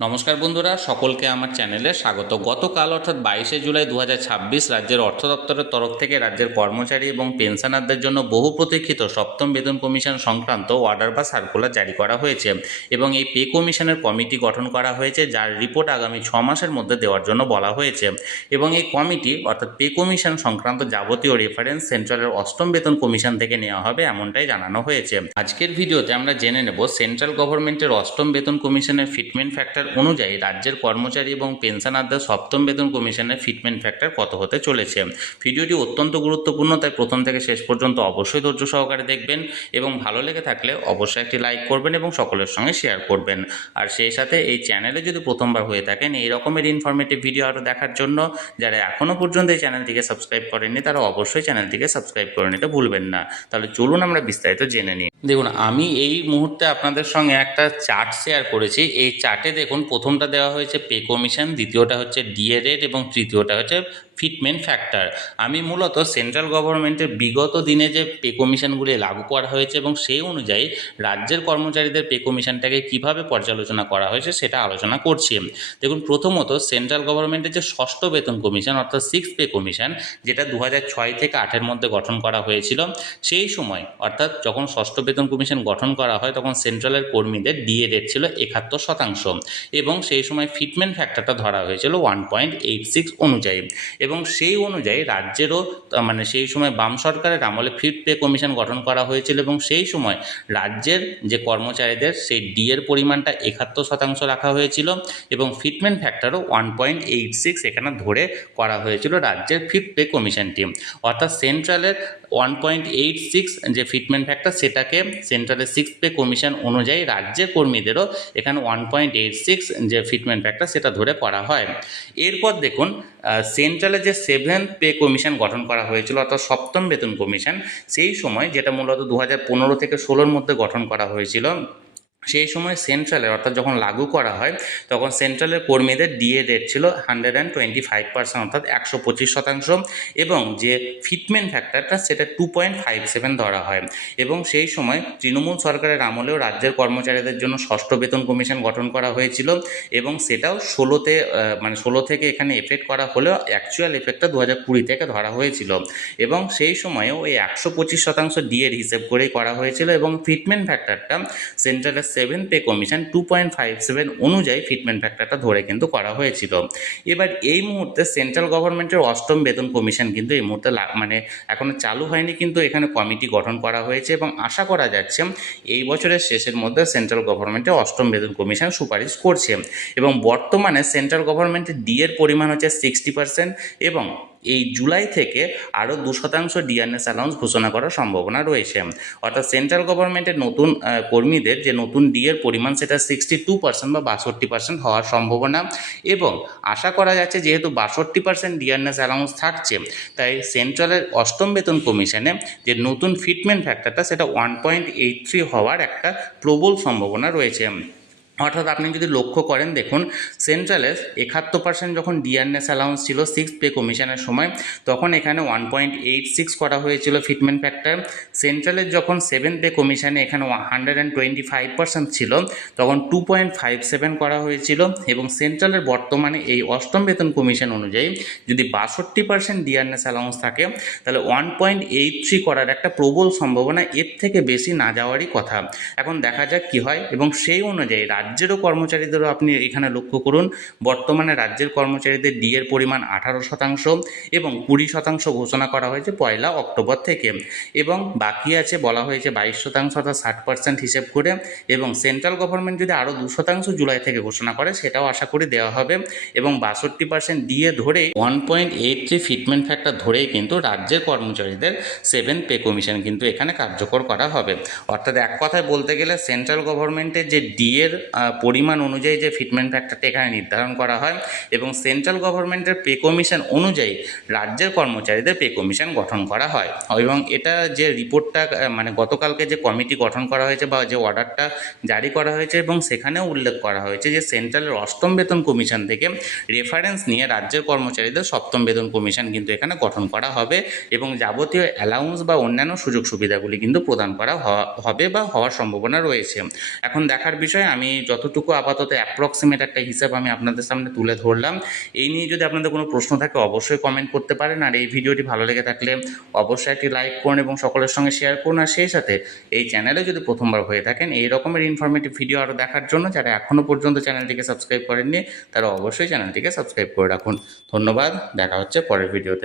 নমস্কার বন্ধুরা, সকলকে আমার চ্যানেলে স্বাগত। গতকাল অর্থাৎ 22শে জুলাই 2026 রাজ্যের অর্থ দপ্তরের তরফ থেকে রাজ্যের কর্মচারী এবং পেনশনারদের জন্য বহু প্রতীক্ষিত সপ্তম বেতন কমিশন সংক্রান্ত অর্ডার বা সার্কুলার জারি করা হয়েছে এবং এই পে কমিশনের কমিটি গঠন করা হয়েছে, যার রিপোর্ট আগামী 6 মাসের মধ্যে দেওয়ার জন্য বলা হয়েছে। এবং এই কমিটি অর্থাৎ পে কমিশন সংক্রান্ত যাবতীয় রেফারেন্স সেন্ট্রালের অষ্টম বেতন কমিশন থেকে নেওয়া হবে, এমনটাই জানানো হয়েছে। আজকের ভিডিওতে আমরা জেনে নেব সেন্ট্রাল গভর্নমেন্টের অষ্টম বেতন কমিশনের ফিটমেন্ট ফ্যাক্টর অনুযায়ী রাজ্যের কর্মচারী এবং পেনশনারদের সপ্তম বেতন কমিশনের ফিটমেন্ট ফ্যাক্টর কত হতে চলেছে। ভিডিওটি অত্যন্ত গুরুত্বপূর্ণ, তাই প্রথম থেকে শেষ পর্যন্ত অবশ্যই ধৈর্য সহকারে দেখবেন এবং ভালো লেগে থাকলে অবশ্যই একটি লাইক করবেন এবং সকলের সঙ্গে শেয়ার করবেন। আর সেই সাথে এই চ্যানেলে যদি প্রথমবার হয়ে থাকেন এই রকমের ইনফরমেটিভ ভিডিও আরও দেখার জন্য যারা এখনও পর্যন্ত এই চ্যানেলটিকে সাবস্ক্রাইব করেননি তারা অবশ্যই চ্যানেলটিকে সাবস্ক্রাইব করে নিতে ভুলবেন না। তাহলে চলুন আমরা বিস্তারিত জেনে নিই। দেখুন, আমি এই মুহূর্তে আপনাদের সঙ্গে একটা চার্ট শেয়ার করেছি। এই চার্টে দেখুন, প্রথমটা দেওয়া হয়েছে পে কমিশন, দ্বিতীয়টা হচ্ছে ডিএ রেট এবং তৃতীয়টা হচ্ছে ফিটমেন্ট ফ্যাক্টর। আমি মূলত সেন্ট্রাল গভর্নমেন্টের বিগত দিনে যে পে কমিশনগুলি লাগু করা হয়েছে এবং সেই অনুযায়ী রাজ্যের কর্মচারীদের পে কমিশনটাকে কীভাবে পর্যালোচনা করা হয়েছে সেটা আলোচনা করছি। দেখুন, প্রথমত সেন্ট্রাল গভর্নমেন্টের যে ষষ্ঠ বেতন কমিশন অর্থাৎ সিক্স পে কমিশন, যেটা 2006 থেকে 8-এর মধ্যে গঠন করা হয়েছিল, সেই সময় অর্থাৎ যখন ষষ্ঠ বেতন কমিশন গঠন করা হয় তখন সেন্ট্রালের কর্মীদের ডিএ রেট ছিল 71% এবং সেই সময় ফিটমেন্ট ফ্যাক্টরটা ধরা হয়েছিল 1.86 অনুযায়ী। এবং সেই অনুযায়ী রাজ্যেরও মানে সেই সময় বাম সরকারের আমলে ফিফথ পে কমিশন গঠন করা হয়েছিল এবং সেই সময় রাজ্যের যে কর্মচারীদের সেই ডিএর পরিমাণটা 71% রাখা হয়েছিল এবং ফিটমেন্ট ফ্যাক্টরও 1.86 এখানে ধরে করা হয়েছিল রাজ্যের ফিফথ পে কমিশনটি। অর্থাৎ সেন্ট্রালের 1.86 যে ফিটমেন্ট ফ্যাক্টর, সেটাকে সেন্ট্রালের সিক্স পে কমিশন অনুযায়ী রাজ্যের কর্মীদেরও এখানে 1.86 যে ফিটমেন্ট ফ্যাক্টর সেটা ধরে করা হয়। এরপর দেখুন, সেন্ট্রালে যে সেভেন্থ পে কমিশন গঠন করা হয়েছিল অর্থাৎ সপ্তম বেতন কমিশন, সেই সময় যেটা মূলত 2015 থেকে 16-র মধ্যে গঠন করা হয়েছিল, সেই সময় সেন্ট্রালের অর্থাৎ যখন লাগু করা হয় তখন সেন্ট্রালের কর্মীদের ডিএ রেট ছিল 125% অর্থাৎ 125% এবং যে ফিটমেন্ট ফ্যাক্টরটা সেটা 2.57 ধরা হয়। এবং সেই সময় তৃণমূল সরকারের আমলেও রাজ্যের কর্মচারীদের জন্য ষষ্ঠ বেতন কমিশন গঠন করা হয়েছিল এবং সেটাও 16 থেকে এখানে এফেক্ট করা হলেও অ্যাকচুয়াল এফেক্টটা 2020 থেকে ধরা হয়েছিল এবং সেই সময়েও এই 125% ডিএর হিসেব করেই করা হয়েছিল এবং ফিটমেন্ট ফ্যাক্টরটা সেন্ট্রালের সেভেন পে কমিশন 2.57 অনুযায়ী ফিটমেন্ট ফ্যাক্টরটা ধরে কিন্তু করা হয়েছিল। এবার এই মুহূর্তে সেন্ট্রাল গভর্নমেন্টের অষ্টম বেতন কমিশন কিন্তু এই মুহূর্তে এখনো চালু হয়নি, কিন্তু এখানে কমিটি গঠন করা হয়েছে এবং আশা করা যাচ্ছে এই বছরের শেষের মধ্যে সেন্ট্রাল গভর্নমেন্টের অষ্টম বেতন কমিশন সুপারিশ করছে। এবং বর্তমানে সেন্ট্রাল গভর্নমেন্টের ডিএর পরিমাণ হচ্ছে 60% এবং এই জুলাই থেকে আরও 2% ডিআরএস অ্যালাউন্স ঘোষণা করার সম্ভাবনা রয়েছে। অর্থাৎ সেন্ট্রাল গভর্নমেন্টের নতুন কর্মীদের যে নতুন ডিএর পরিমাণ সেটা 62% বা 62% হওয়ার সম্ভাবনা এবং আশা করা যাচ্ছে যেহেতু 62% ডিআরএস অ্যালাউন্স থাকছে, তাই সেন্ট্রালের অষ্টম বেতন কমিশনে যে নতুন ফিটমেন্ট ফ্যাক্টরটা সেটা 1.83 হওয়ার একটা প্রবল সম্ভাবনা রয়েছে। অর্থাৎ আপনি যদি লক্ষ্য করেন, দেখুন সেন্ট্রালের 71% যখন ডিআরএস অ্যালাউন্স ছিল সিক্স পে কমিশনের সময়, তখন এখানে 1.86 করা হয়েছিল ফিটমেন্ট ফ্যাক্টর। সেন্ট্রালের যখন সেভেন পে কমিশনে এখানে 125% ছিল তখন 2.57 করা হয়েছিল এবং সেন্ট্রালের বর্তমানে এই অষ্টম বেতন কমিশন অনুযায়ী যদি 62% ডিআরএস অ্যালাউন্স থাকে তাহলে 1.83 করার একটা প্রবল সম্ভাবনা, এর থেকে বেশি না যাওয়ারই কথা। এখন দেখা যাক কী হয়। এবং সেই অনুযায়ী রাজ্যেরও কর্মচারীদেরও আপনি এখানে লক্ষ্য করুন, বর্তমানে রাজ্যের কর্মচারীদের ডিএর পরিমাণ 18% এবং 20% ঘোষণা করা হয়েছে 1 অক্টোবর থেকে এবং বাকি আছে বলা হয়েছে 22% অর্থাৎ 60% হিসেব করে। এবং সেন্ট্রাল গভর্নমেন্ট যদি আরও 2% জুলাই থেকে ঘোষণা করে সেটাও আশা করি দেওয়া হবে এবং 62% ডিএ ধরে 1.83 ফিটমেন্ট ফ্যাক্টর ধরেই কিন্তু রাজ্যের কর্মচারীদের সেভেন পে কমিশন কিন্তু এখানে কার্যকর করা হবে। অর্থাৎ এক কথায় বলতে গেলে সেন্ট্রাল গভর্নমেন্টের যে ডিএর পরিমাণ অনুযায়ী যে ফিটমেন্ট ফ্যাক্টরটা এখানে নির্ধারণ করা হয় এবং সেন্ট্রাল গভর্নমেন্টের পে কমিশন অনুযায়ী রাজ্যের কর্মচারীদের পে কমিশন গঠন করা হয়। এবং এটা যে রিপোর্টটা গতকালকে যে কমিটি গঠন করা হয়েছে বা যে অর্ডারটা জারি করা হয়েছে এবং সেখানেও উল্লেখ করা হয়েছে যে সেন্ট্রালের অষ্টম বেতন কমিশন থেকে রেফারেন্স নিয়ে রাজ্যের কর্মচারীদের সপ্তম বেতন কমিশন কিন্তু এখানে গঠন করা হবে এবং যাবতীয় অ্যালাউন্স বা অন্যান্য সুযোগ সুবিধাগুলি কিন্তু প্রদান করা হবে বা হওয়ার সম্ভাবনা রয়েছে। এখন দেখার বিষয়, আমি যতটুকু আপাতত অ্যাপ্রক্সিমেট একটা হিসাব আমি আপনাদের সামনে তুলে ধরলাম। এই নিয়ে যদি আপনাদের কোনো প্রশ্ন থাকে অবশ্যই কমেন্ট করতে পারেন, আর এই ভিডিওটি ভালো লেগে থাকলে অবশ্যই একটি লাইক করুন এবং সকলের সঙ্গে শেয়ার করুন। আর সেই সাথে এই চ্যানেলে যদি প্রথমবার হয়ে থাকেন এই রকমের ইনফরমেটিভ ভিডিও আরও দেখার জন্য, যারা এখনও পর্যন্ত চ্যানেলটিকে সাবস্ক্রাইব করেননি তারা অবশ্যই চ্যানেলটিকে সাবস্ক্রাইব করে রাখুন। ধন্যবাদ, দেখা হচ্ছে পরের ভিডিওতে।